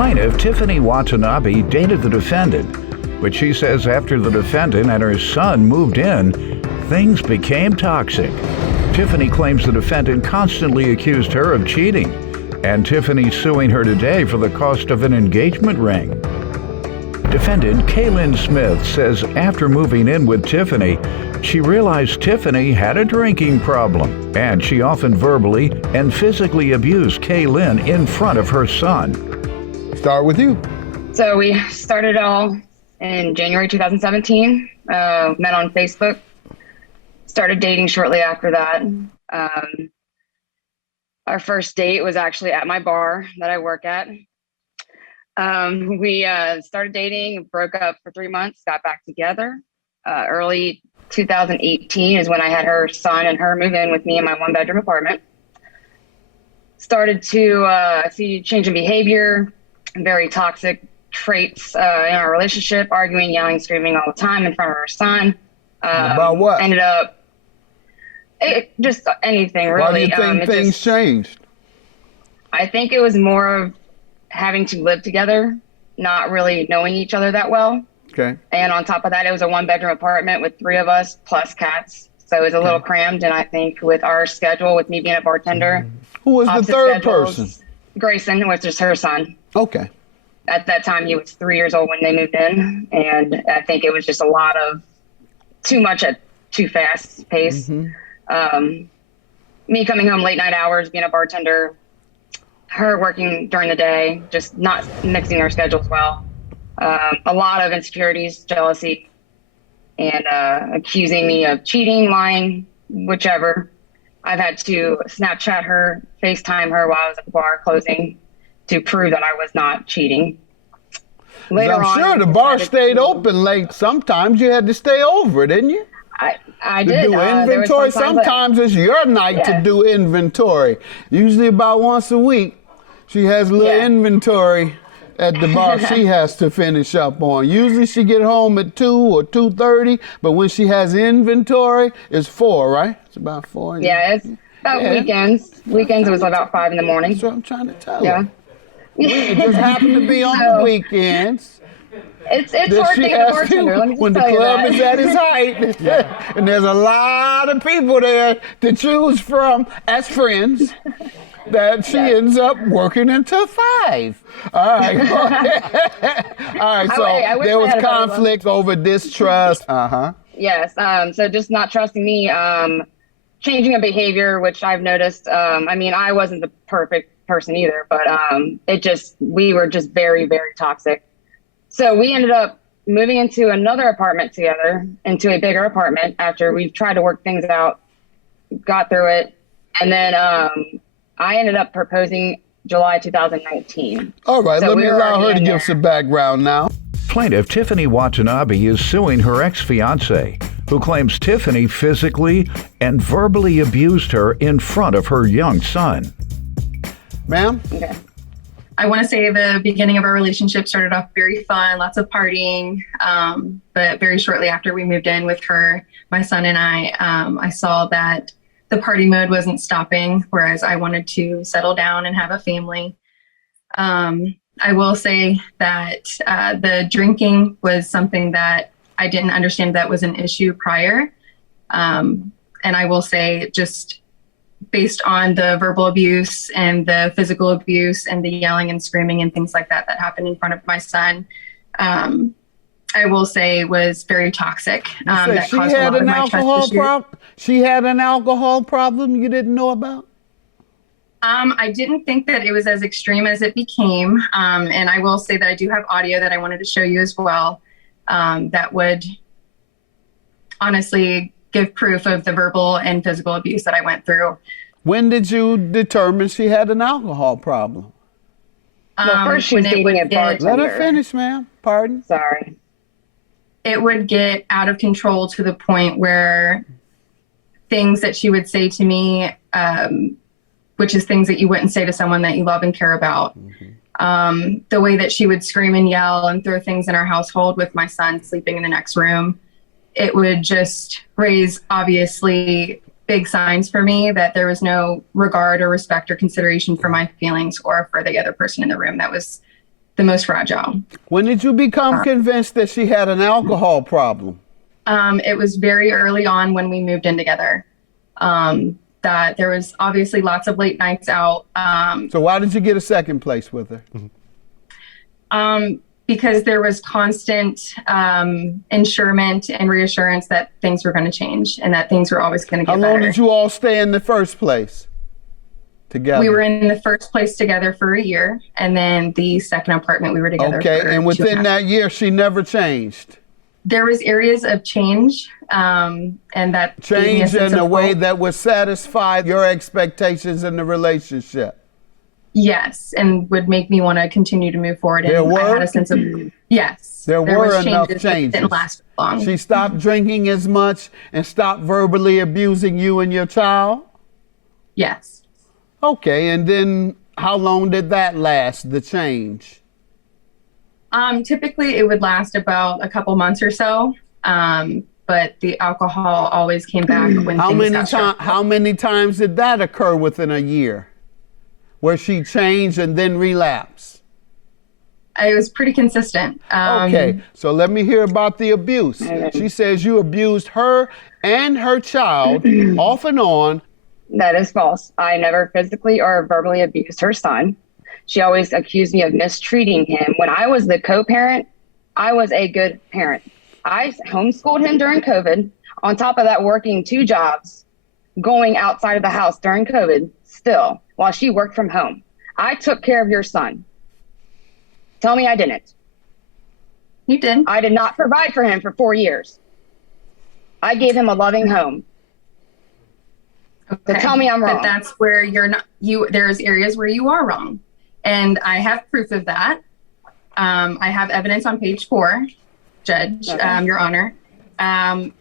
Plaintiff Tiffany Watanabe dated the defendant, but she says after the defendant and her son moved in, things became toxic. Tiffany claims the defendant constantly accused her of cheating, and Tiffany's suing her today for the cost of an engagement ring. Defendant Kaylin Smith says after moving in with Tiffany, she realized Tiffany had a drinking problem, and she often verbally and physically abused Kaylin in front of her son. Start with you. So we started all in January 2017, met on Facebook, started dating shortly after that. Our first date was actually at my bar that I work at. We started dating, broke up for 3 months, got back together. Early 2018 is when I had her son and her move in with me in my 1-bedroom apartment. Started to see change in behavior, very toxic traits in our relationship, arguing, yelling, screaming all the time in front of her son. About what? Ended up, just anything really. Why do you think things changed? I think it was more of having to live together, not really knowing each other that well. Okay. And on top of that, it was a 1-bedroom apartment with 3 of us plus cats. So it was a little crammed. And I think with our schedule, with me being a bartender. Who was the third person? Grayson, which is her son. Okay. At that time, he was 3 years old when they moved in. And I think it was just a lot of too much at too fast pace. Me coming home late night hours, being a bartender, her working during the day, just not mixing our schedules well. A lot of insecurities, jealousy, and accusing me of cheating, lying, whichever. I've had to Snapchat her, FaceTime her while I was at the bar closing to prove that I was not cheating. Later I'm sure the bar stayed open late. Sometimes you had to stay over, didn't you? I did. Do inventory. Sometimes it's your night to do inventory. Usually about once a week. She has a little inventory at the bar she has to finish up on. Usually she get home at 2 or 2:30, but when she has inventory, it's 4, right? It's about 4. Yeah, it's about weekends. Weekends it was about 5 in the morning. That's what I'm trying to tell you. It just happened to be on the weekends. It's hard to get a bartender, let me just when the tell you club that. is at its height, and there's a lot of people there to choose from as friends, that she ends up working until 5. All right. All right. So there was conflict over distrust. Yes. So just not trusting me, changing a behavior, which I've noticed. I mean, I wasn't the perfect person either, but we were just very, very toxic. So we ended up moving into another apartment together, into a bigger apartment after we tried to work things out, got through it. And then I ended up proposing July 2019. All right, let me allow her to give some background now. Plaintiff Tiffany Watanabe is suing her ex-fiancé, who claims Tiffany physically and verbally abused her in front of her young son. Ma'am? Okay. I want to say the beginning of our relationship started off very fun, lots of partying. But very shortly after we moved in with her, my son and I saw that the party mode wasn't stopping, whereas I wanted to settle down and have a family. I will say that the drinking was something that I didn't understand that was an issue prior. And I will say, just based on the verbal abuse and the physical abuse and the yelling and screaming and things like that that happened in front of my son, I will say was very toxic. That she caused a had lot of an my trust alcohol issues. problem? She had an alcohol problem you didn't know about? I didn't think that it was as extreme as it became. And I will say that I do have audio that I wanted to show you as well, that would honestly give proof of the verbal and physical abuse that I went through. When did you determine she had an alcohol problem? Well, first she was dating a bartender. Let her finish, ma'am. Pardon? Sorry. It would get out of control to the point where things that she would say to me, which is things that you wouldn't say to someone that you love and care about. The way that she would scream and yell and throw things in our household with my son sleeping in the next room, it would just raise obviously big signs for me that there was no regard or respect or consideration for my feelings or for the other person in the room. That was the most fragile. When did you become convinced that she had an alcohol problem? It was very early on when we moved in together. That there was obviously lots of late nights out. So why did you get a second place with her? Because there was constant ensurement and reassurance that things were going to change and that things were always going to get better. How long did you all stay in the first place together? We were in the first place together for a year, and then the second apartment we were together for and within that year, she never changed? There was areas of change, and that change in a way that would satisfy your expectations in the relationship. Yes, and would make me want to continue to move forward. And I had a sense of yes. There were enough changes. It didn't last long. She stopped drinking as much and stopped verbally abusing you and your child? Yes. Okay, and then how long did that last, the change? Typically it would last about a couple months or so. But the alcohol always came back when How many times did that occur within a year, where she changed and then relapsed? It was pretty consistent. Okay, so let me hear about the abuse. She says you abused her and her child off and on. That is false. I never physically or verbally abused her son. She always accused me of mistreating him. When I was the co-parent, I was a good parent. I homeschooled him during COVID. On top of that, working 2 jobs, going outside of the house during COVID still, while she worked from home. I took care of your son. Tell me I didn't. You did. I did not provide for him for 4 years. I gave him a loving home. Okay. So tell me I'm wrong. But that's where you're not, there's areas where you are wrong. And I have proof of that. I have evidence on page 4, Judge, Your Honor.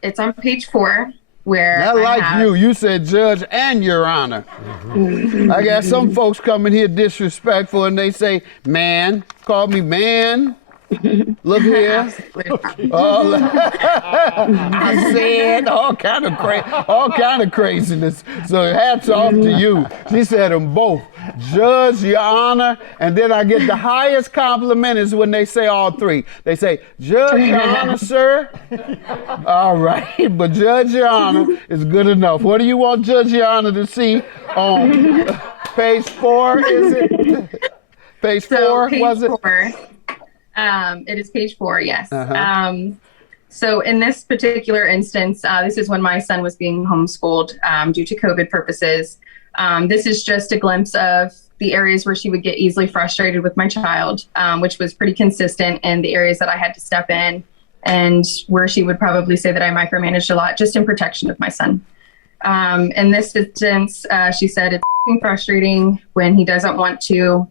It's on page 4 where you said Judge and Your Honor. I got some folks coming here disrespectful and they say, man, call me man. Look here. I said all kind of craziness. So hats off to you. She said them both. Judge, Your Honor, and then I get the highest compliment is when they say all 3. They say, Judge, Your Honor, sir. All right, but Judge, Your Honor is good enough. What do you want Judge, Your Honor to see on page 4, is it? Page 4, was it? 4. It is page 4, yes. So in this particular instance, this is when my son was being homeschooled due to COVID purposes. This is just a glimpse of the areas where she would get easily frustrated with my child, which was pretty consistent, and the areas that I had to step in, and where she would probably say that I micromanaged a lot just in protection of my son. In this instance, she said it's frustrating when he doesn't want to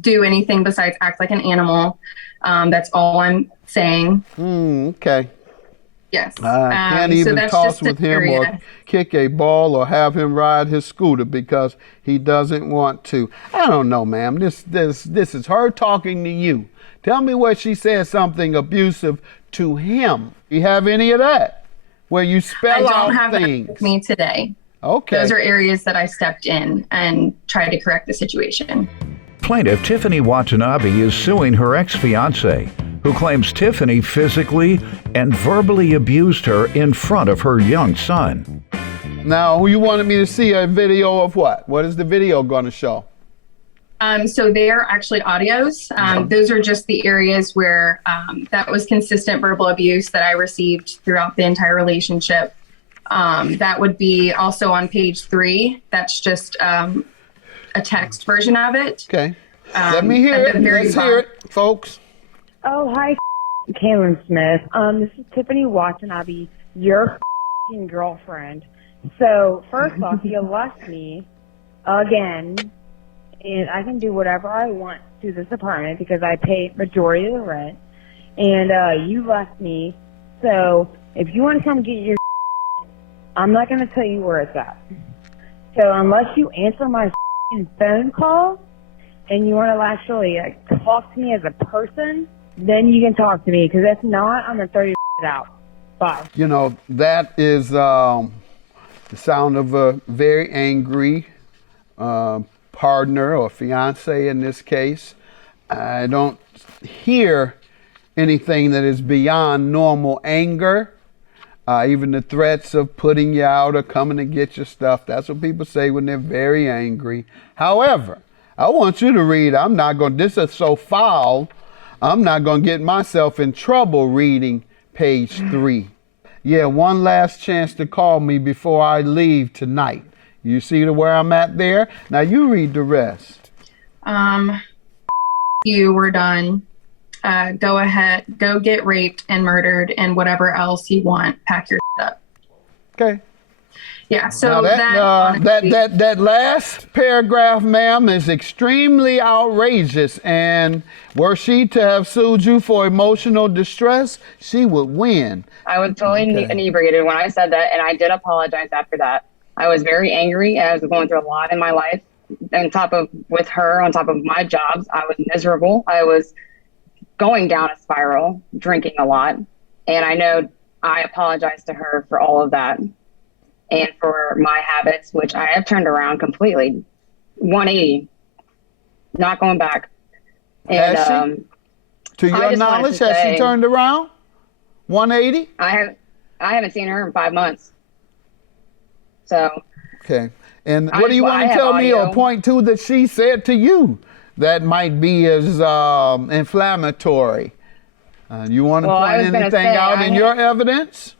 do anything besides act like an animal. That's all I'm saying. Okay. Yes. I can't even toss with him or kick a ball or have him ride his scooter because he doesn't want to. I don't know, ma'am. This is her talking to you. Tell me where she says something abusive to him. You have any of that? Where you spell out things? I don't have that with me today. Okay. Those are areas that I stepped in and tried to correct the situation. Plaintiff Tiffany Watanabe is suing her ex-fiancé, who claims Tiffany physically and verbally abused her in front of her young son. Now, you wanted me to see a video of what? What is the video going to show? So they are actually audios. Those are just the areas where that was consistent verbal abuse that I received throughout the entire relationship. That would be also on page 3. That's just a text version of it. Okay. Let me hear it. Let's hear it, folks. Oh, hi, Kaylin Smith. This is Tiffany Watanabe, your girlfriend. So, first off, you left me again, and I can do whatever I want to this apartment because I pay majority of the rent, and you left me. So, if you want to come get your I'm not going to tell you where it's at. So, unless you answer my phone call and you want to actually talk to me as a person, then you can talk to me, because if not, I'm going to throw you out. Bye. You know, that is the sound of a very angry partner or fiance in this case. I don't hear anything that is beyond normal anger, even the threats of putting you out or coming to get your stuff. That's what people say when they're very angry. However, I want you to read, this is so foul, I'm not going to get myself in trouble reading page 3. Yeah, one last chance to call me before I leave tonight. You see where I'm at there? Now you read the rest. You were done. Go ahead, go get raped and murdered and whatever else you want. Pack your shit up. Okay. Yeah, so now that last paragraph, ma'am, is extremely outrageous. And were she to have sued you for emotional distress, she would win. I was totally inebriated when I said that, and I did apologize after that. I was very angry. I was going through a lot in my life. With her, on top of my jobs, I was miserable. I was going down a spiral, drinking a lot. And I know I apologized to her for all of that. And for my habits, which I have turned around completely, 180, not going back. And has she? To your knowledge, has she turned around? 180? I haven't seen her in 5 months. So. Okay. And what do you want to tell me or point to that she said to you that might be as inflammatory? You want to point anything out in your evidence?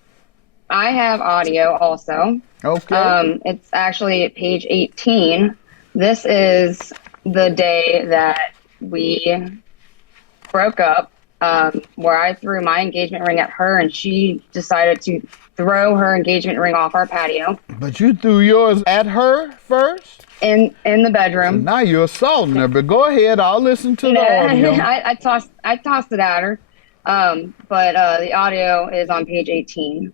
I have audio also. Okay. It's actually page 18. This is the day that we broke up, where I threw my engagement ring at her and she decided to throw her engagement ring off our patio. But you threw yours at her first? In the bedroom. So now you're assaulting her, but go ahead. I'll listen to the audio. I tossed it at her. But the audio is on page 18.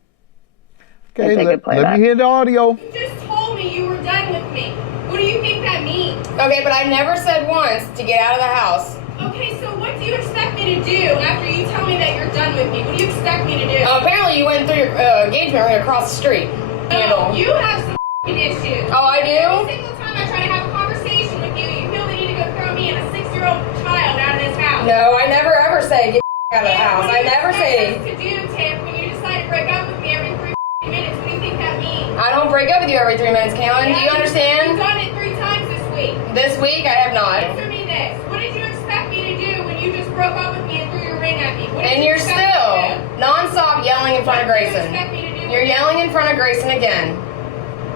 Okay, let me hear the audio. You just told me you were done with me. What do you think that means? Okay, but I never said once to get out of the house. Okay, so what do you expect me to do after you tell me that you're done with me? What do you expect me to do? Apparently you went through your engagement ring across the street. No, you have some issues. Oh, I do? Every single time I try to have a conversation with you, you feel the need to go throw me and a 6-year-old child out of this house. No, I never ever say get out of the house. I never say. What do you expect us to do, Tim, when you decide to break up with me every 3 minutes? What do you think that means? I don't break up with you every 3 minutes, Kaylin. Do you understand? You've done it 3 times this week. This week I have not. Answer me this. What did you expect me to do when you just broke up with me and threw your ring at me? What did And you you're expect me still to do? non-stop yelling in front of What do you Grayson. expect me to do? You're yelling in front of Grayson again.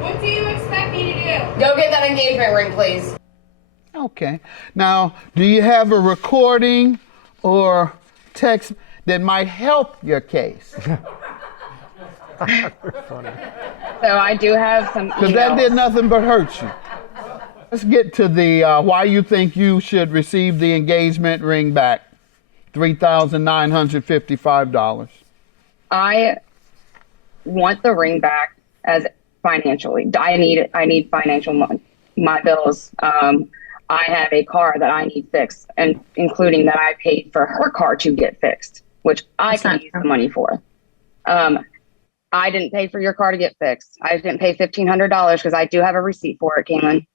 What do you expect me to do? Go get that engagement ring, please. Okay. Now, do you have a recording or text that might help your case? So I do have some Because that did nothing but hurt you. Let's get to the why you think you should receive the engagement ring back. $3,955. I want the ring back as financially. I need financial money. My bills. I have a car that I need fixed, and including that I paid for her car to get fixed, which I can use the money for. I didn't pay for your car to get fixed. I didn't pay $1,500 because I do have a receipt for it, Caitlin.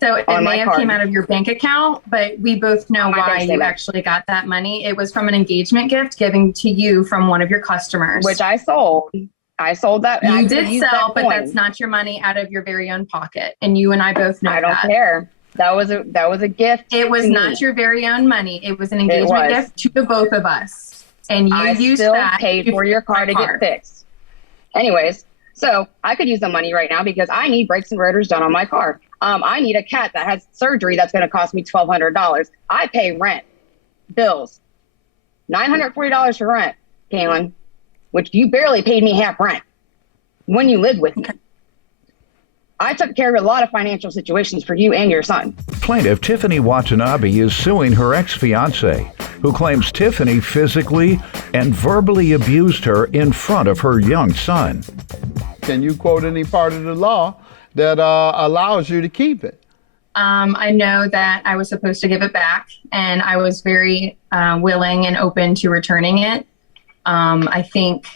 So it may have came out of your bank account, but we both know why you actually got that money. It was from an engagement gift given to you from one of your customers. Which I sold. I sold that. You did sell, but that's not your money out of your very own pocket. And you and I both know that. I don't care. That was a gift. It was not your very own money. It was an engagement gift to the both of us. And you used that. I still paid for your car to get fixed. Anyways, so I could use the money right now because I need brakes and rotors done on my car. I need a cat that has surgery that's going to cost me $1,200. I pay rent, bills, $940 for rent, Kaylin, which you barely paid me half rent when you lived with me. I took care of a lot of financial situations for you and your son. Plaintiff Tiffany Watanabe is suing her ex-fiancé, who claims Tiffany physically and verbally abused her in front of her young son. Can you quote any part of the law that allows you to keep it? I know that I was supposed to give it back, and I was very willing and open to returning it. I think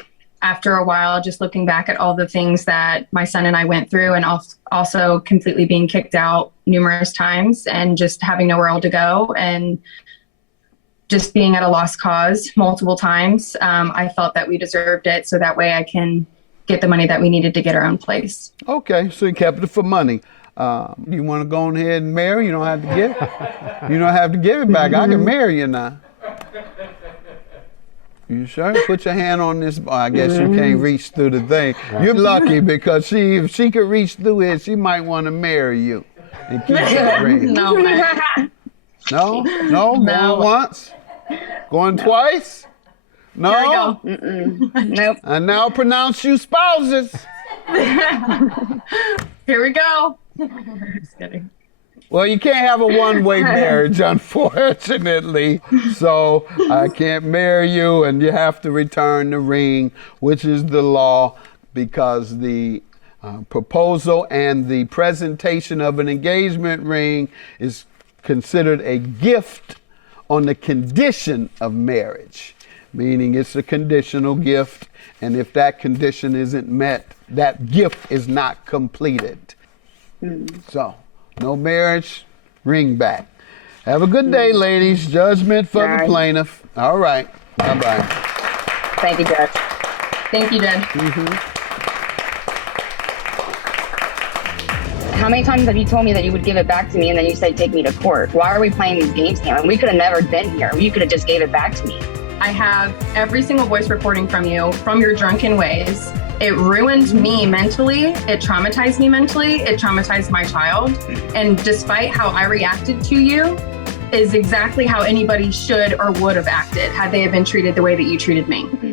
after a while, just looking back at all the things that my son and I went through, and also completely being kicked out numerous times and just having nowhere else to go, and just being at a lost cause multiple times, I felt that we deserved it, so that way I can get the money that we needed to get our own place. Okay, so you kept it for money. You want to go on ahead and marry? You don't have to give it. You don't have to give it back. I can marry you now. You sure? Put your hand on this. I guess you can't reach through the thing. You're lucky because if she could reach through it, she might want to marry you and keep that ring. No, No? Going once? Going twice? No? Here Mm-mm. Nope. I now pronounce you spouses. Here we go. Just kidding. Well, you can't have a one-way marriage, unfortunately. So I can't marry you, and you have to return the ring, which is the law, because the proposal and the presentation of an engagement ring is considered a gift on the condition of marriage, meaning it's a conditional gift, and if that condition isn't met, that gift is not completed. So, no marriage, ring back. Have a good day, ladies. Judgment for the plaintiff. All right. Bye-bye. Thank you, Judge. Thank you, Jen. How many times have you told me that you would give it back to me and then you said take me to court? Why are we playing these games, Cameron? We could have never been here. You could have just gave it back to me. I have every single voice recording from you, from your drunken ways. It ruined me mentally. It traumatized me mentally. It traumatized my child. And despite how I reacted to you, is exactly how anybody should or would have acted had they have been treated the way that you treated me.